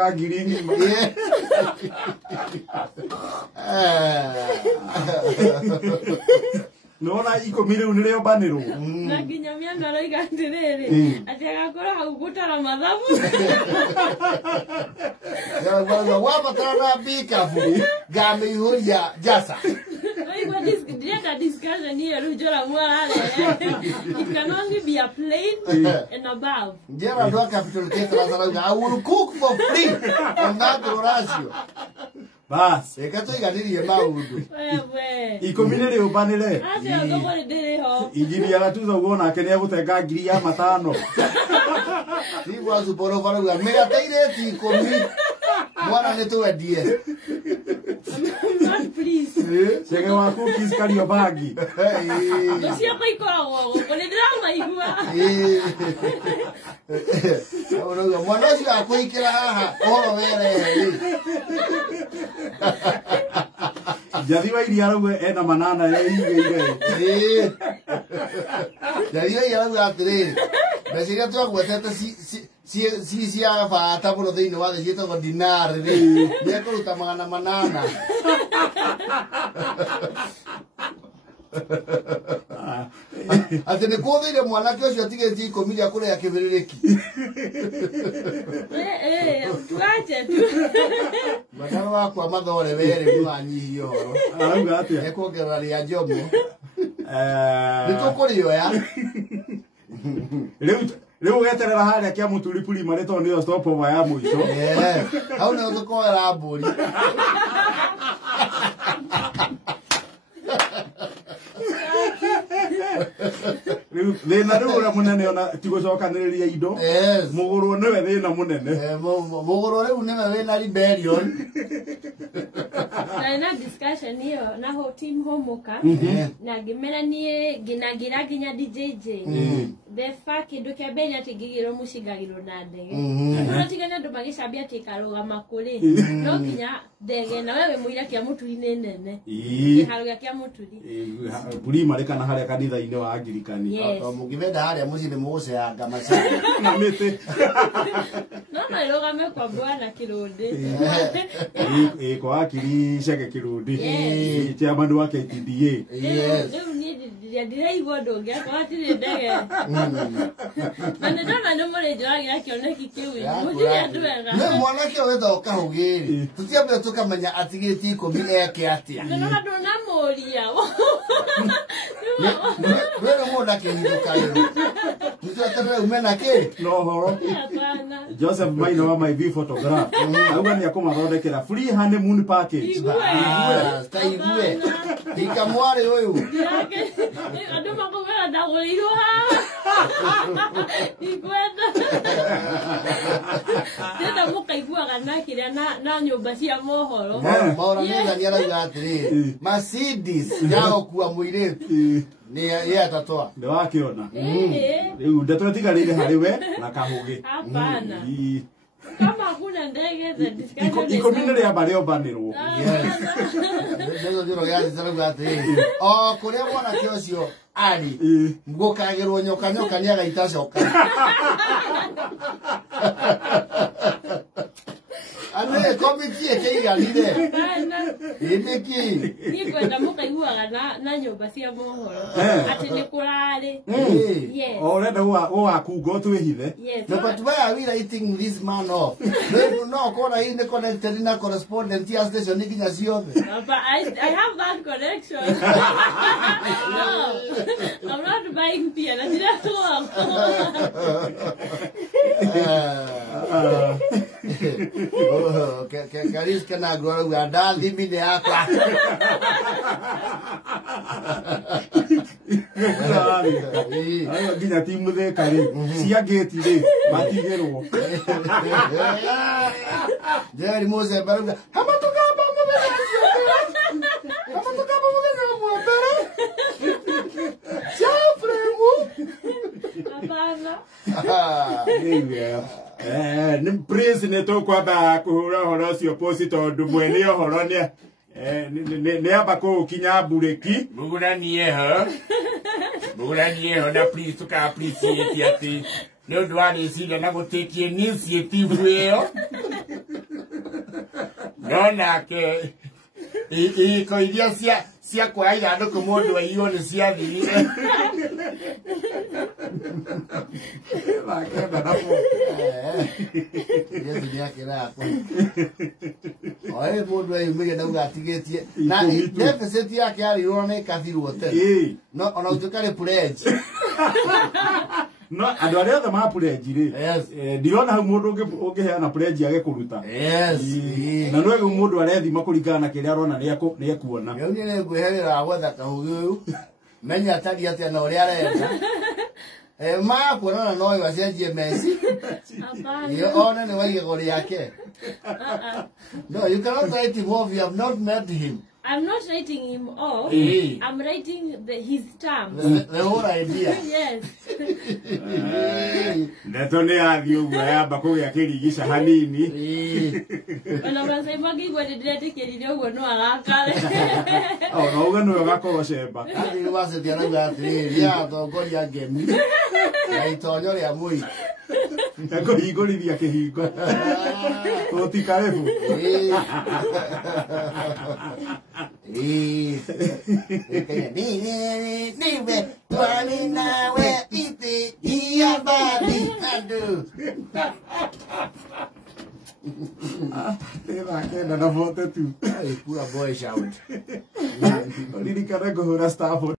Agiri. No na iko mire unire obanero. Na kinyamia ngaro igandirere. Ati agakora hagutara mathabu. Ya wapa tara bika fu. Game ihuria jasa. What is the discussion here? It can only be a plane and above. Jera do capital K. I will cook for free on that ratio. Bas. E kato igadiri ya maudu. Iko minere obanele. Ati agobore dere ho. Igiri ya tuzo uona akene gutega ngiri ya matano. Siwa suporo fara ga mega teire ti komi. Mwana neto edie. Not please. Chege wa cookies kario bagi. Dosi apa ikora wo. Kole drama igua. Ono mwana si akoikira haha. Oro vere. Jadi wa iria rauwe ena manana ya igire. Jadi wa iria rauwe atire. Besiga tu agwetete si afata por de no va de cierto con dinar de ya con ta manana. Atene ko de mwana kyo sio tige ti komili kule ya kevereki. Tuache tu. Bakana wa kwa madhore vere mwanyi yo. Arauga atia. Eko gerari ya jomo. Nitoko riyo ya. Leo geterera haria kia mutulipuli mareto ndio stop over ya muico. Hau na utoko era mburi. Thina riu ura munene ona tigucokaniriria indo. Muguru niwe thina munene. Muguru riu niwe wina rebellion. Na discussion hiyo na ho team homoka na gimera nie ginagira ginya DJJ. The fact ndo kebenya atigigiro mushigagiro na ndege. No tigana ndo magishabia tikaroga makuri. No ginya ndege na wewe muira kia muturi nene. Kiharoga kia muturi. Buri marekana haria kanitha-ini wa Anglikani. Mugivenda haria mucini muguse anga maca. Na mite. No marogame kwa bwana Kirundi. Kwa akiri shege Kirundi. Tia bandu wa KTDA. Leo ni ndiraigwa ndonge kwa tiri ndege. Ane ndona ndo mure jwagira kioneki kiwi. Mujiri anduega. Ne mwana kyo wetha ukahugiri. Tutiambe tukamenya atigiti ikomi eke atia. Ndona ndona moria. Wewe mwana kehiruka yo. Mtu atakaye umena ke no horo. Joseph Maina wa my view photograph. Auga ni akoma thondekera free honeymoon package. Igue. Ikamware uyu. Andu makogera ndaguriirwo ha. Igwenda. Ndenda mukaiguaga na kiria na nyumba cia mohoro. Mohoro nenda ni arauga atiri. Mercedes yao kuwa muiretu. Ni yeye atatoa. Ndio wakiona. Riu ndetwetigarire hariwe na kahugi. Hapana. Kama hakuna ndege za discussion. Iko minere ya bare obanirwo. Ndio ndio ya zaraga atiri. Kuria mwana kiocio ali. Ngukagirwo nyoka ni agaitacoka. Ane komiti ekeiganire. Imeki. Ni kwenda mukaiguaga na nyumba cia mohoro. Ati ni kurari. Yes. Orenda wa kungo twihithe. Yes. No, but why are we writing this man off? No, kona hii ni connected na correspondent ya station ni kinya ciothe. But I have that connection. No, I'm not buying beer. That's just Karis kana gora uanda limine yakwa. Ayo ginya timu the kari cia gate ri matigerwo. Jerry Mose baruga kama tukaba mubera. Kama tukaba mubera. Chafremu. Hapana. Ni praise ne to kwa ba kuhura horo si opposite odu mwene horo ne abako kinya bureki muguranie ho na please tuka appreciate ati no dwani sile na gutekie initiative yo No nake iko iria cia kwa ithandũkũ mũndũ aiywo nĩ ciathirire. Makenda na bo. Yesu ni yake nako. Oe mundu ayumire na ugatigetie. Na deficit yake ari yone kathiru hotel. No ona utukare pledge. No andu aria othe ma pledge ri. Ndirona hau mundu ungiheana pledge age kuruta. Yes. Na no egu mundu arethima kuringana na kiria arona ni ekuona. Yo ni ne ngweherera gwetha kahugu. Menya atari atia na uria arenda. Ma kuonana no yo acenjie Messi. Yo ona ni waige goli yake. No, you cannot write him off. You have not met him. I'm not writing him off. I'm writing his terms. The whole idea. Yes. Ndeto ni athi uguo yamba kugia kirigisha hanini. Ona masema ngigwa ndiretikirire uguo no arakare. No uga no gakorwo cemba. Ati ni base tia na atiri ya tongoria ngemi. Na itonyo ria mui. Eko hingurithia kihingo. Utikarebu. Niwe twani nawe ite iya babi adu. Makenda na bo tu. Pura boy shout. Lirikana kuhura staff.